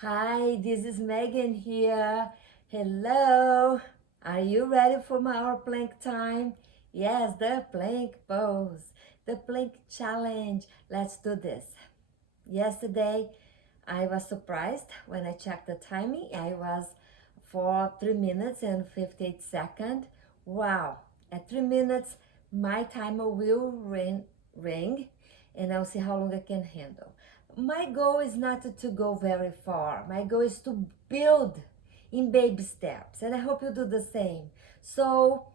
Hi, this is Megan here. Hello. Are you ready for our plank time? Yes, the plank pose, the plank challenge. Let's do this. Yesterday, I was surprised when I checked the timing. I was for 3 minutes and 58 seconds. Wow. At 3 minutes, my timer will ring and I'll see how long I can handle. My goal is not to go very far. My goal is to build in baby steps, and I hope you do the same. So,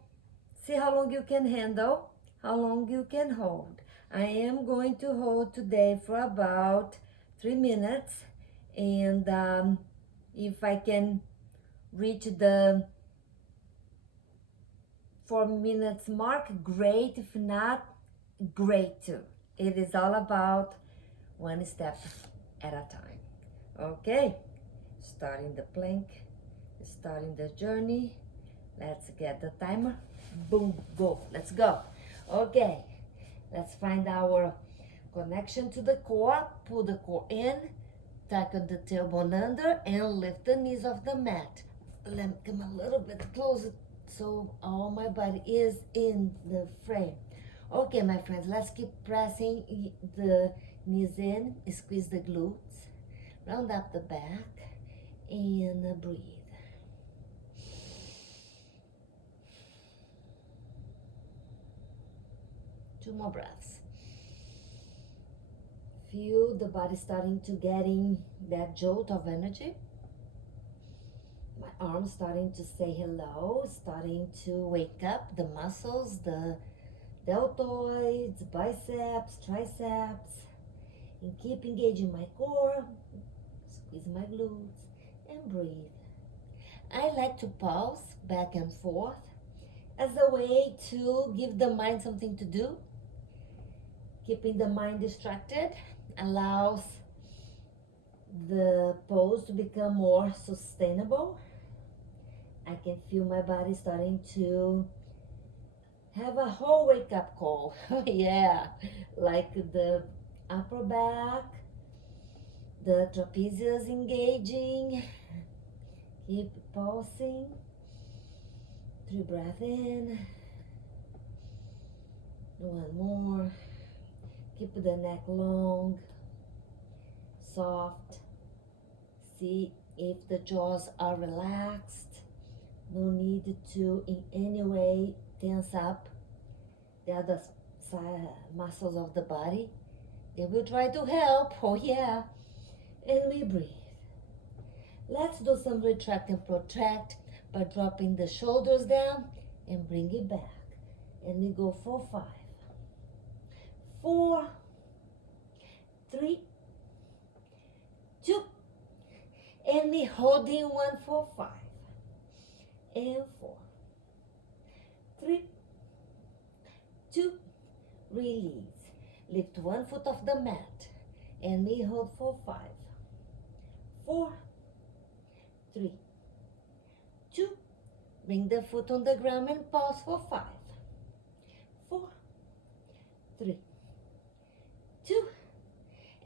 see how long you can handle, how long you can hold. I am going to hold today for about 3 minutes, and if I can reach the 4 minutes mark, great. If not, great too. It is all about one step at a time. Okay, starting the plank, starting the journey. Let's get the timer. Boom, go. Let's go. Okay, let's find our connection to the core. Pull the core in, tuck the tailbone under, and lift the knees off the mat. Let me come a little bit closer so all my body is in the frame. Okay, my friends, let's keep pressing the knees in, squeeze the glutes, round up the back, and breathe. Two more breaths. Feel the body starting to getting that jolt of energy. My arms starting to say hello, starting to wake up the muscles, the deltoids, biceps, triceps, and keep engaging my core, squeeze my glutes, and breathe. I like to pause back and forth as a way to give the mind something to do. Keeping the mind distracted allows the pose to become more sustainable. I can feel my body starting to have a whole wake up call. Yeah, like the upper back, the trapezius engaging. Keep pulsing. 3 breath in. One more. Keep the neck long, soft. See if the jaws are relaxed. No need to in any way tense up the other muscles of the body. They will try to help. Oh yeah. And we breathe. Let's do some retract and protract by dropping the shoulders down and bring it back. And we go for 5, 4, 3, 2, and we holding 1 for 5, and 4, 3, 2, release. Lift one foot off the mat, and we hold for 5, 4, 3, 2, bring the foot on the ground and pause for 5, 4, 3, 2,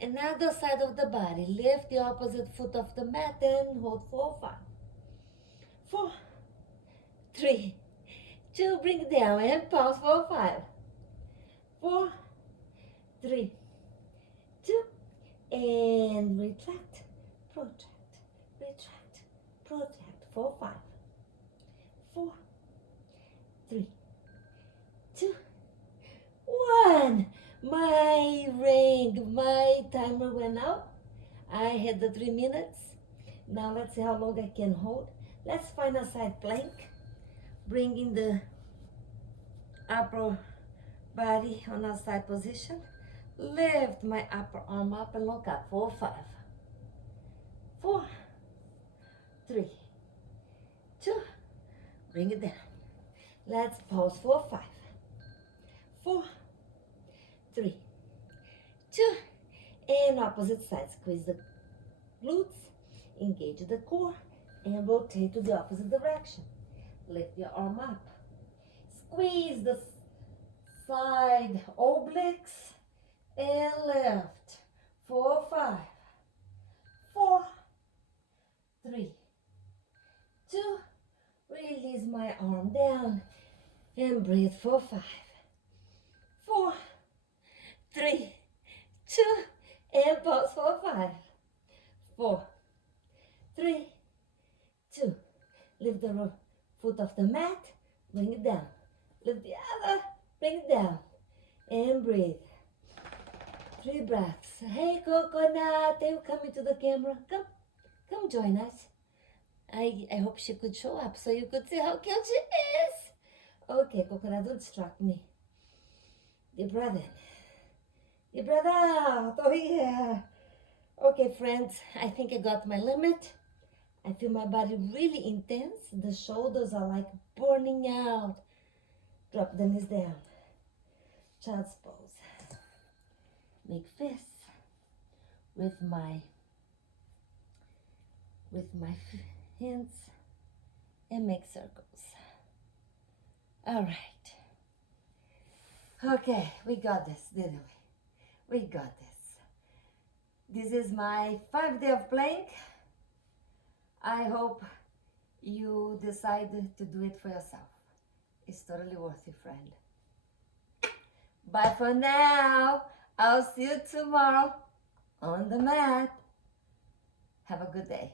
another side of the body. Lift the opposite foot off the mat and hold for 5, 4, 3, 2, bring it down and pause for 5, 4, 3, 2, and retract, protract, retract, protract for 5, 4, 3, 2, 1. My timer went out. I had the 3 minutes. Now let's see how long I can hold. Let's find a side plank. Bringing the upper body on a side position. Lift my upper arm up and look up for 5, 4, 3, 2, bring it down. Let's pause for 5, 4, 3, 2, and opposite side. Squeeze the glutes, engage the core, and rotate to the opposite direction. Lift your arm up. Squeeze the side obliques and lift. 4, 5, 4, arm down and breathe for 5, 4, 3, 2, and pause for 5, 4, 3, 2. Lift the foot off the mat, bring it down. Lift the other, bring it down, and breathe. 3 breaths. Hey, Coconut, are you coming to the camera? Come join us. I hope she could show up so you could see how cute she is. Okay, Coconut, don't distract me. Deep breath in. Deep breath out. Oh, yeah. Okay, friends, I think I got my limit. I feel my body really intense. The shoulders are like burning out. Drop the knees down. Child's pose. Make fists with my hands and make circles. All right. Okay, we got this, didn't we? We got this. This is my 5th day of plank. I hope you decide to do it for yourself. It's totally worth it, friend. Bye for now. I'll see you tomorrow on the mat. Have a good day.